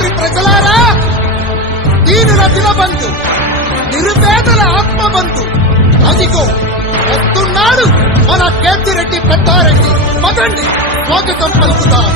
రాజమండ్రి ప్రజలారా, దీనుల దినబంధు, నిరుపేదల ఆత్మబంధు, అదిగో వస్తున్నాడు మన కేతిరెడ్డి పెద్దారెడ్డి. పదండి, స్వాగతం పలుకుతాం.